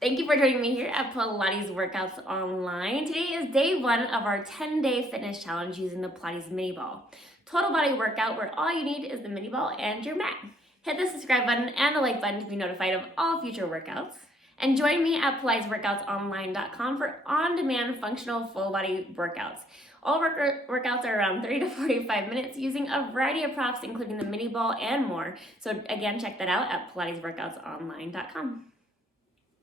Thank you for joining me here at Pilates Workouts Online. Today is day one of our 10-day fitness challenge using the Pilates mini ball. Total body workout where all you need is the mini ball and your mat. Hit the subscribe button and the like button to be notified of all future workouts. And join me at PilatesWorkoutsOnline.com for on-demand functional full body workouts. All workouts are around 30 to 45 minutes using a variety of props, including the mini ball and more. So again, check that out at PilatesWorkoutsOnline.com.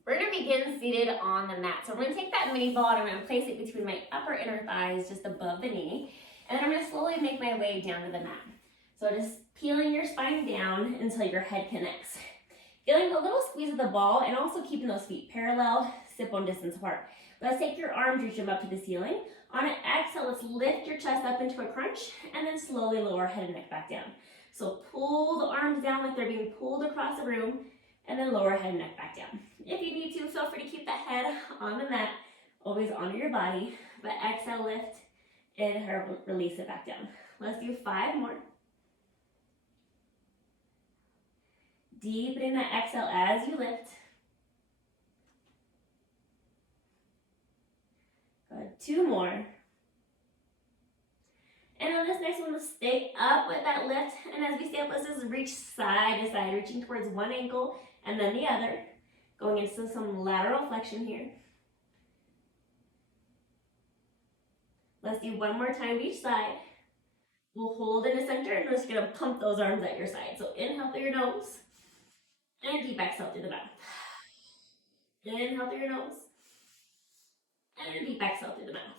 We're going to begin seated on the mat. So I'm going to take that mini ball and I'm going to place it between my upper inner thighs just above the knee. And then I'm going to slowly make my way down to the mat. So just peeling your spine down until your head connects. Feeling a little squeeze of the ball and also keeping those feet parallel, sit-bone distance apart. Let's take your arms, reach them up to the ceiling. On an exhale, let's lift your chest up into a crunch and then slowly lower head and neck back down. So pull the arms down like they're being pulled across the room and then lower head and neck back down. If you need to, feel free to keep the head on the mat. Always honor your body, but exhale, lift, inhale, release it back down. Let's do 5 more. Deepening that exhale as you lift. Good. 2 more. And on this next one, let's stay up with that lift. And as we stay up, let's just reach side to side, reaching towards one ankle and then the other. Going into some lateral flexion here. Let's do 1 more time each side. We'll hold in the center and we're just going to pump those arms at your side. So inhale through your nose and deep exhale through the mouth. Inhale through your nose and deep exhale through the mouth.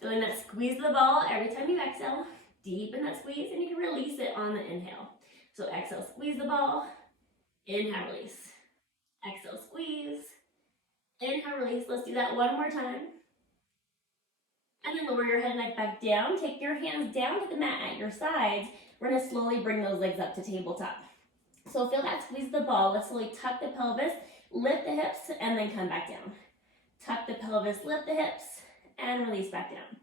Feeling that squeeze of the ball every time you exhale. Deepen that squeeze and you can release it on the inhale. So exhale, squeeze the ball. Inhale, release. Exhale, squeeze. Inhale, release. Let's do that 1 more time. And then lower your head and neck back down. Take your hands down to the mat at your sides. We're going to slowly bring those legs up to tabletop. So feel that squeeze of the ball. Let's slowly tuck the pelvis, lift the hips, and then come back down. Tuck the pelvis, lift the hips, and release back down.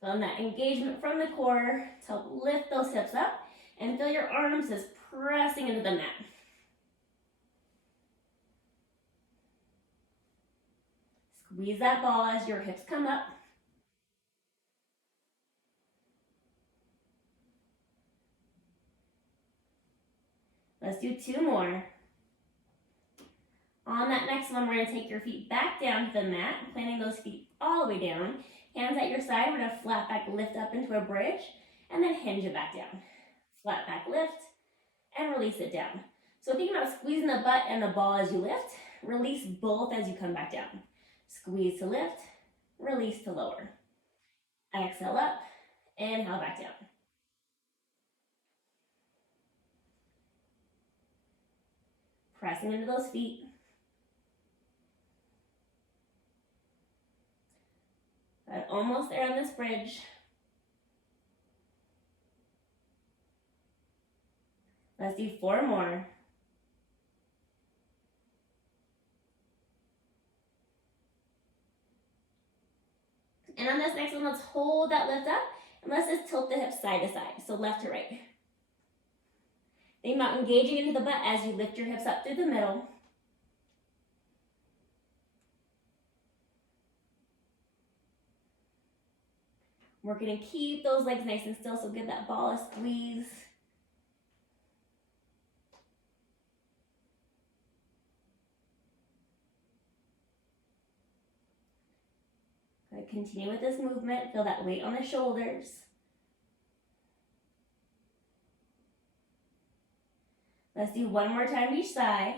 Feeling that engagement from the core to help lift those hips up and feel your arms just pressing into the mat. Squeeze that ball as your hips come up. Let's do 2 more. On that next one, we're going to take your feet back down to the mat, planting those feet all the way down. Hands at your side, we're going to flat back, lift up into a bridge, and then hinge it back down. Flat back, lift, and release it down. So think about squeezing the butt and the ball as you lift. Release both as you come back down. Squeeze to lift, release to lower. Exhale up, inhale back down. Pressing into those feet. But almost there on this bridge. Let's do 4 more. And on this next one, let's hold that lift up and let's just tilt the hips side to side, so left to right. Think about engaging into the butt as you lift your hips up through the middle. We're going to keep those legs nice and still, so give that ball a squeeze. Continue with this movement. Feel that weight on the shoulders. Let's do 1 more time each side.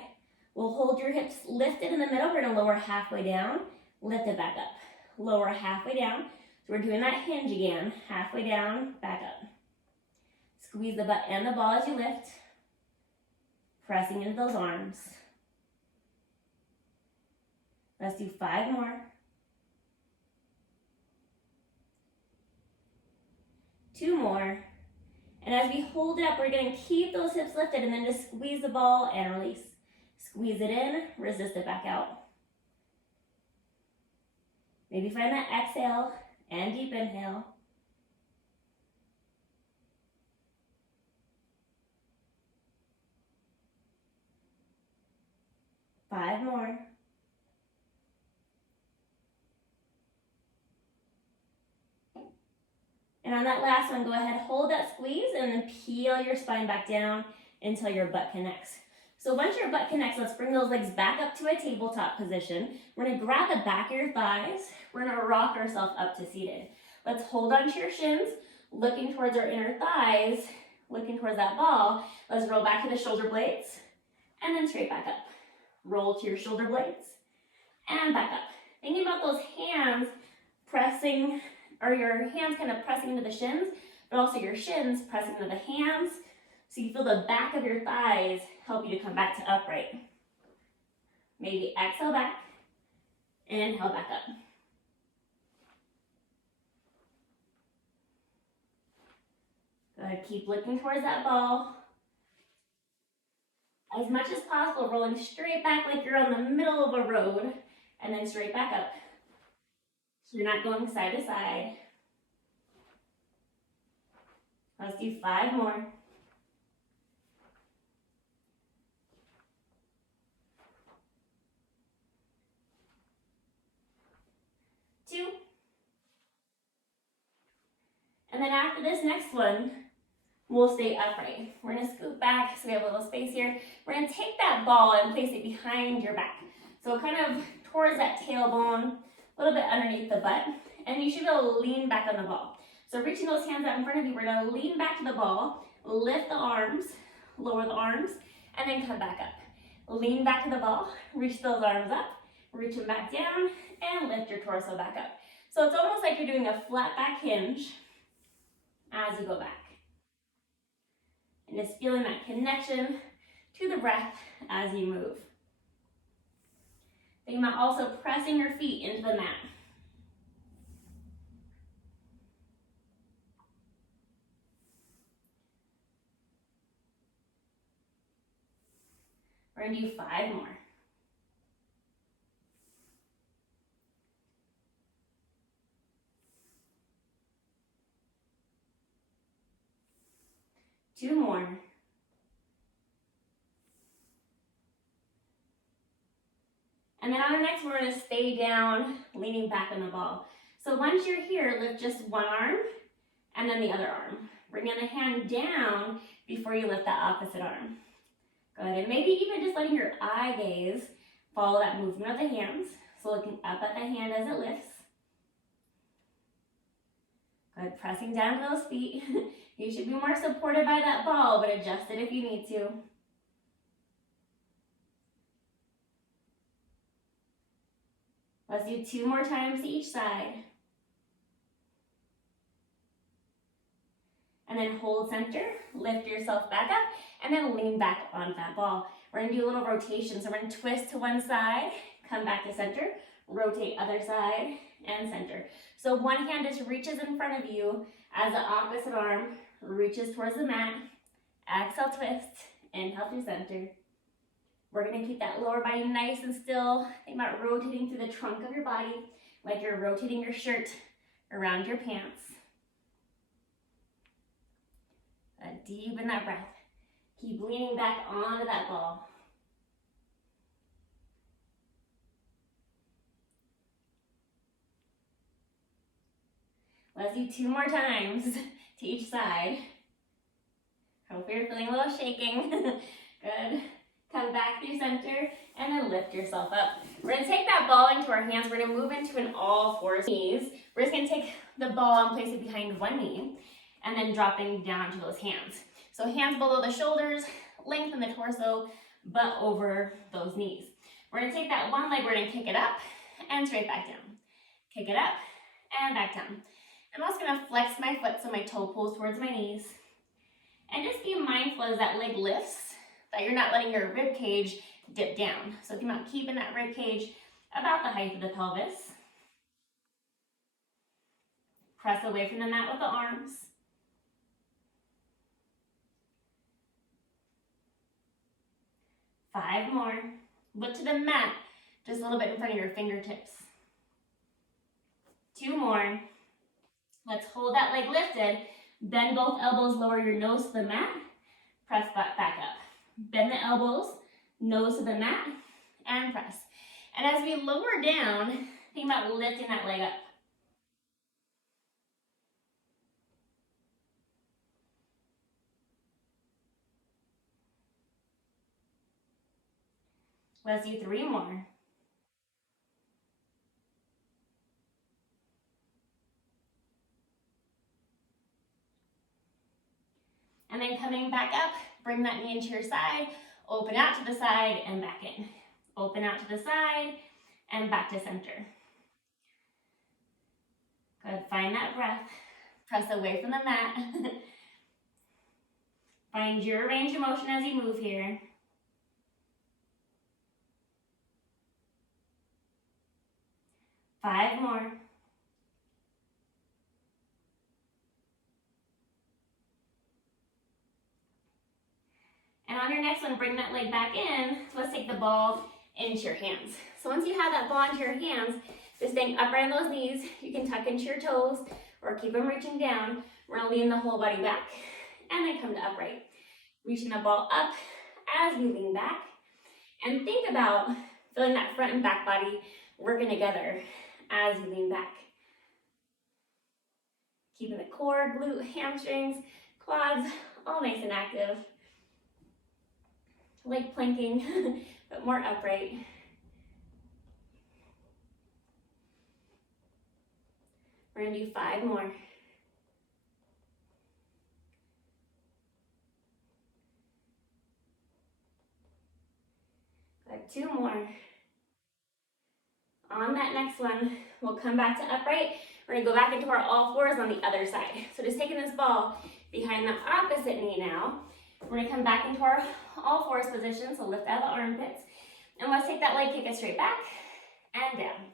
We'll hold your hips lifted in the middle. We're going to lower halfway down, lift it back up. Lower halfway down. So we're doing that hinge again. Halfway down, back up. Squeeze the butt and the ball as you lift. Pressing into those arms. Let's do 5 more. 2 more. And as we hold it up, we're going to keep those hips lifted and then just squeeze the ball and release. Squeeze it in, resist it back out. Maybe find that exhale and deep inhale. 5 more. And on that last one, go ahead, hold that squeeze, and then peel your spine back down until your butt connects. So once your butt connects, let's bring those legs back up to a tabletop position. We're gonna grab the back of your thighs. We're gonna rock ourselves up to seated. Let's hold onto your shins, looking towards our inner thighs, looking towards that ball. Let's roll back to the shoulder blades, and then straight back up. Roll to your shoulder blades, and back up. Thinking about those hands pressing, or your hands kind of pressing into the shins, but also your shins pressing into the hands, so you feel the back of your thighs help you to come back to upright. Maybe exhale back, inhale back up. Go ahead, keep looking towards that ball. As much as possible, rolling straight back like you're on the middle of a road, and then straight back up. So you're not going side to side. Let's do 5 more. 2. And then after this next one, we'll stay upright. We're gonna scoot back so we have a little space here. We're gonna take that ball and place it behind your back. So kind of towards that tailbone, a little bit underneath the butt, and you should be able to lean back on the ball. So reaching those hands out in front of you, we're gonna lean back to the ball, lift the arms, lower the arms, and then come back up. Lean back to the ball, reach those arms up, reach them back down, and lift your torso back up. So it's almost like you're doing a flat back hinge as you go back. And just feeling that connection to the breath as you move. Think about also pressing your feet into the mat. We're gonna do 5 more. 2 more. And then on our next, we're gonna stay down, leaning back on the ball. So once you're here, lift just one arm and then the other arm. Bring the hand down before you lift that opposite arm. Go ahead, and maybe even just letting your eye gaze follow that movement of the hands. So looking up at the hand as it lifts. Go ahead, pressing down to those feet. You should be more supported by that ball, but adjust it if you need to. Let's do 2 more times to each side. And then hold center, lift yourself back up, and then lean back on that ball. We're gonna do a little rotation. So we're gonna twist to one side, come back to center, rotate other side, and center. So one hand just reaches in front of you as the opposite arm reaches towards the mat. Exhale, twist, inhale through center. We're gonna keep that lower body nice and still. Think about rotating through the trunk of your body like you're rotating your shirt around your pants. Deepen that breath. Keep leaning back onto that ball. Let's do 2 more times to each side. Hope you're feeling a little shaking. Good. Come back through center and then lift yourself up. We're gonna take that ball into our hands. We're gonna move into an all 4 knees. We're just gonna take the ball and place it behind one knee and then dropping down to those hands. So hands below the shoulders, lengthen the torso, butt over those knees. We're gonna take that one leg, we're gonna kick it up and straight back down. Kick it up and back down. I'm also gonna flex my foot so my toe pulls towards my knees. And just be mindful as that leg lifts that you're not letting your rib cage dip down. So think about keeping that rib cage about the height of the pelvis. Press away from the mat with the arms. Five more. Look to the mat, just a little bit in front of your fingertips. 2 more. Let's hold that leg lifted. Bend both elbows, lower your nose to the mat. Press back up. Bend the elbows, nose to the mat, and press. And as we lower down, think about lifting that leg up. Let's do 3 more. And then coming back up, bring that knee into your side, open out to the side and back in. Open out to the side and back to center. Good, find that breath. Press away from the mat. Find your range of motion as you move here. Five more. And on your next one, bring that leg back in. Let's take the ball into your hands. So once you have that ball into your hands, just staying upright on those knees, you can tuck into your toes or keep them reaching down. We're gonna lean the whole body back and then come to upright. Reaching the ball up as we lean back. And think about feeling that front and back body working together as you lean back. Keeping the core, glute, hamstrings, quads, all nice and active. Like planking, but more upright. We're gonna do 5 more. Good, 2 more. On that next one, we'll come back to upright. We're gonna go back into our all fours on the other side. So just taking this ball behind the opposite knee now. We're gonna come back into our all fours position, so lift out the armpits. And let's take that leg, kick it straight back and down.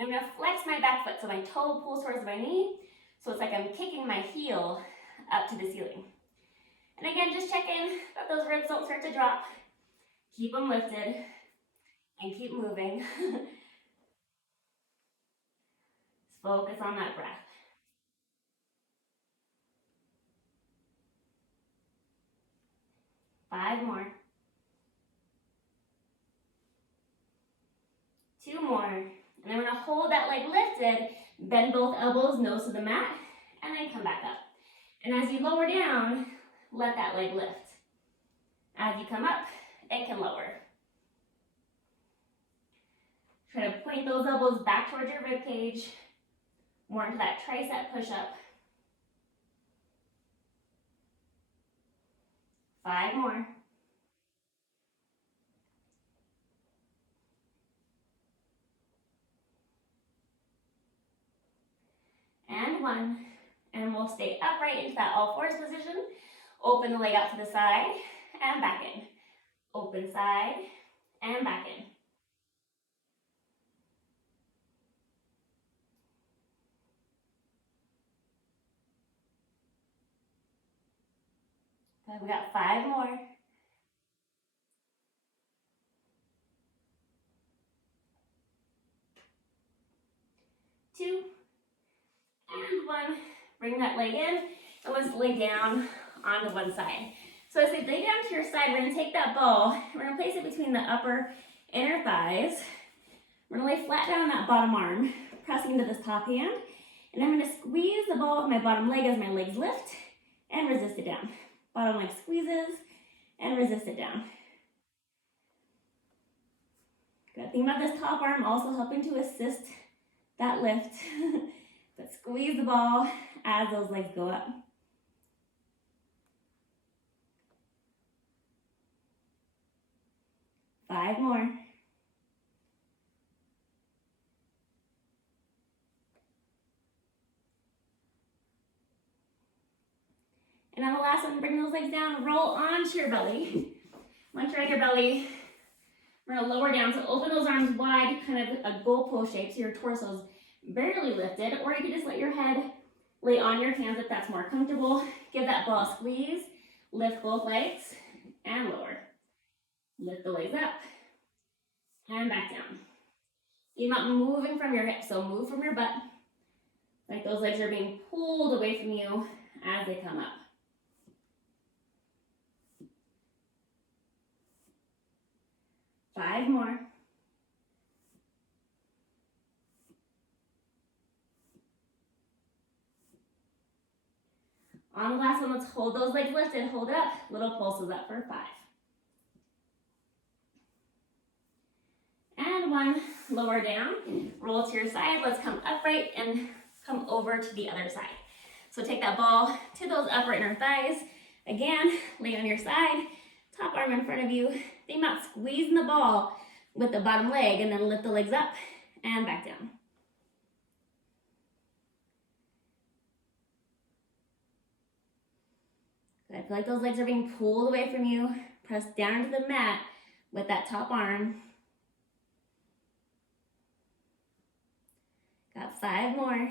I'm gonna flex my back foot so my toe pulls towards my knee. So it's like I'm kicking my heel up to the ceiling. And again, just check in that those ribs don't start to drop. Keep them lifted and keep moving. Just focus on that breath. 5 more. 2 more. And then we're gonna hold that leg lifted, bend both elbows, nose to the mat, and then come back up. And as you lower down, let that leg lift. As you come up, it can lower. Try to point those elbows back towards your rib cage, more into that tricep push-up. 5 more. And 1. And we'll stay upright into that all fours position. Open the leg out to the side and back in. Open side and back in. Good, we got 5 more. 2 and 1. Bring that leg in and let's lay down on the one side. So as I lay down to your side, we're gonna take that ball, we're gonna place it between the upper inner thighs. We're gonna lay flat down on that bottom arm, pressing into this top hand. And I'm gonna squeeze the ball with my bottom leg as my legs lift and resist it down. Bottom leg squeezes and resist it down. Good. Think about this top arm also helping to assist that lift. But squeeze the ball as those legs go up. 5 more. And on the last one, bring those legs down, roll onto your belly. Once you're on your belly, we're gonna lower down, so open those arms wide, kind of a goalpost shape, so your torso's barely lifted, or you can just let your head lay on your hands if that's more comfortable. Give that ball a squeeze, lift both legs, and lower. Lift the legs up, and back down. You're not moving from your hips, so move from your butt, like those legs are being pulled away from you as they come up. 5 more. On the last one, let's hold those legs lifted, hold up, little pulses up for 5. And 1, lower down, roll to your side, let's come upright and come over to the other side. So take that ball to those upper inner thighs. Again, lay on your side, top arm in front of you. Think about squeezing the ball with the bottom leg and then lift the legs up and back down. Good. I feel like those legs are being pulled away from you. Press down into the mat with that top arm. Got 5 more.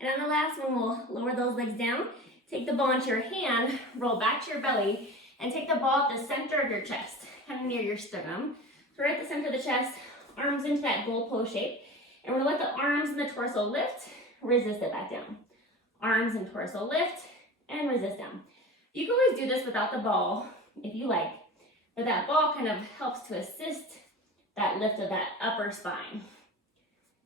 And on the last one, we'll lower those legs down. Take the ball into your hand, roll back to your belly, and take the ball at the center of your chest, kind of near your sternum. So right at the center of the chest, arms into that goalpost shape. And we're gonna let the arms and the torso lift, resist it back down. Arms and torso lift, and resist down. You can always do this without the ball, if you like, but that ball kind of helps to assist that lift of that upper spine.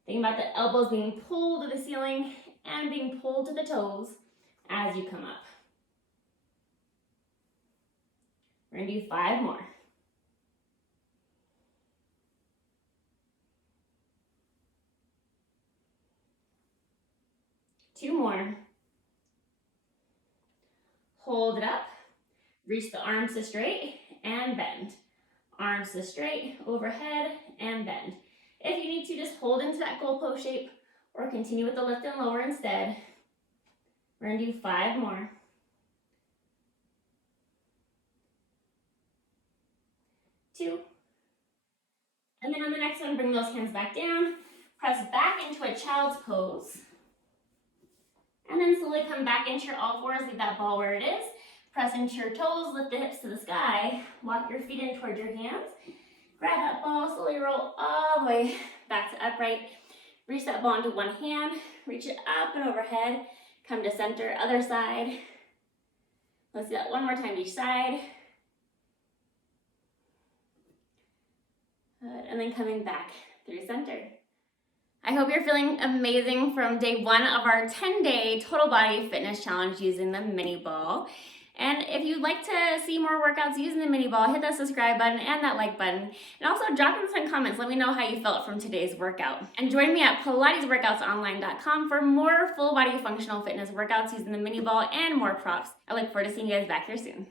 Think about the elbows being pulled to the ceiling and being pulled to the toes as you come up. We're gonna do 5 more. Two more. Hold it up. Reach the arms to straight and bend. Arms to straight, overhead, and bend. If you need to, just hold into that goalpost shape or continue with the lift and lower instead. We're gonna do 5 more. 2. And then on the next one, bring those hands back down. Press back into a child's pose. And then slowly come back into your all fours, leave that ball where it is. Press into your toes, lift the hips to the sky. Walk your feet in towards your hands. Grab that ball, slowly roll all the way back to upright. Reach that ball into one hand, reach it up and overhead. Come to center, other side. Let's do that one more time each side. Good, and then coming back through center. I hope you're feeling amazing from day 1 of our 10-day total body fitness challenge using the mini ball. And if you'd like to see more workouts using the mini ball, hit that subscribe button and that like button. And also drop in some comments. Let me know how you felt from today's workout. And join me at pilatesworkoutsonline.com for more full body functional fitness workouts using the mini ball and more props. I look forward to seeing you guys back here soon.